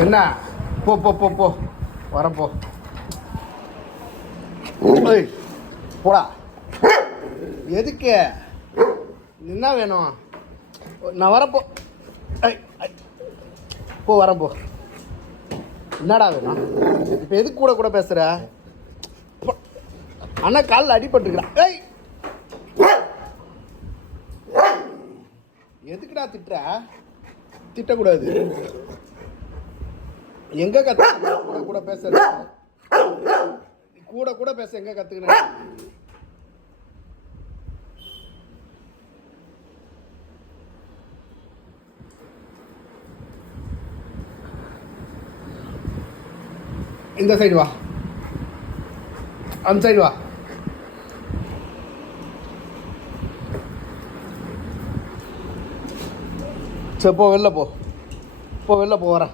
என்ன? போ போ போ போ வரப்போ. ஏய் போடா. எதுக்கு? என்ன வேணும்? நான் வரப்போ. ஐய் போ வரப்போ. என்னடா வேணும்? இப்போ எதுக்கு கூட கூட பேசுகிற? அண்ணா காலில் அடிபட்டுருக்குறா. ஏய் எதுக்குடா திட்டுற? திட்டக்கூடாது. எங்க கத்துக்கிற கூட கூட பேசுற? கூட கூட பேச எங்க கத்துக்கிற? இந்த சைடு வா, அந்த சைடு வா. சரி போ வெளில போ, போ வெளில போ வரேன்.